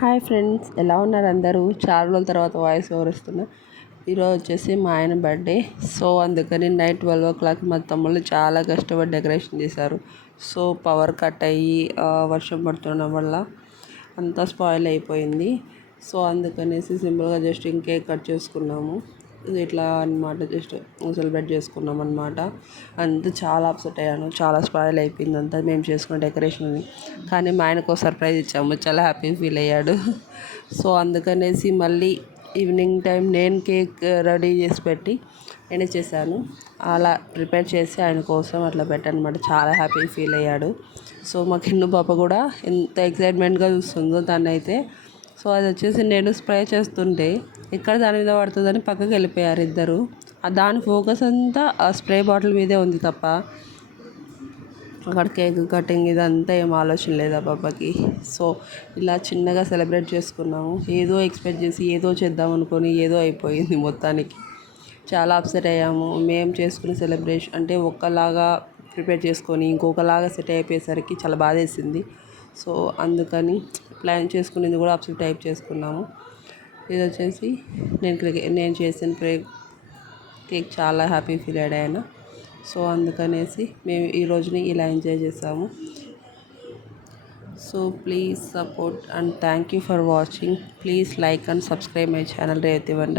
Hi friends, ఎలా ఉన్నారు అందరూ? చాలా రోజుల తర్వాత వాయిస్ ఓవర్ ఇస్తున్నా. ఈరోజు వచ్చేసి మా ఆయన బర్త్డే. సో అందుకని నైట్ 12 o'clock మా తమ్ముళ్ళు చాలా కష్టపడి డెకరేషన్ చేశారు. సో పవర్ కట్ అయ్యి వర్షం పడుతుండడం వల్ల అంతా స్పాయిల్ అయిపోయింది. సో అందుకనేసి సింపుల్గా జస్ట్ కేక్ కట్ చేసుకున్నాము. ఇట్లా అనమాట, జస్ట్ సెలబ్రేట్ చేసుకున్నాం అనమాట. అంతా చాలా అప్సెట్ అయ్యాను, చాలా స్పాయిల్ అయిపోయింది అంతా మేము చేసుకున్న డెకరేషన్. కానీ మా ఆయనకు సర్ప్రైజ్ ఇచ్చాము, చాలా హ్యాపీ ఫీల్ అయ్యాడు. సో అందుకనేసి మళ్ళీ ఈవినింగ్ టైం నేను కేక్ రెడీ చేసి పెట్టి నేనే చేశాను. అలా ప్రిపేర్ చేసి ఆయన కోసం అట్లా పెట్టానమాట. చాలా హ్యాపీ ఫీల్ అయ్యాడు. సో మా కిన్ను పాప కూడా ఎంత ఎక్సైట్మెంట్గా చూస్తుందో తనైతే. సో అది వచ్చేసి నేను స్ప్రే చేస్తుంటే ఎక్కడ దాని మీద పడుతుందని పక్కకి వెళ్ళిపోయారు ఇద్దరు. దాని ఫోకస్ అంతా ఆ స్ప్రే బాటిల్ మీదే ఉంది తప్ప అక్కడ కేక్ కటింగ్ ఇదంతా ఏం ఆలోచన లేదు ఆ పాపకి. సో ఇలా చిన్నగా సెలబ్రేట్ చేసుకున్నాము. ఏదో ఎక్స్పెక్ట్ చేసి ఏదో చేద్దాం అనుకొని ఏదో అయిపోయింది మొత్తానికి. చాలా అప్సెట్ అయ్యాము. మేము చేసుకునే సెలబ్రేషన్ అంటే ఒకలాగా ప్రిపేర్ చేసుకొని ఇంకొకలాగా సెట్ అయిపోయేసరికి చాలా బాధేసింది. సో అందుకని ప్లాన్ చేసుకునేది కూడా అప్సెట్ టైప్ చేసుకున్నాము. ఇది వచ్చేసి నేను చేసిన కేక్ చాలా హ్యాపీ ఫీల్ అయ్యాడు ఆయన. సో అందుకనేసి మేము ఈ రోజుని ఇలా ఎంజాయ్ చేసాము. So please support and thank you for watching. Please like and subscribe my channel Revathi wonder.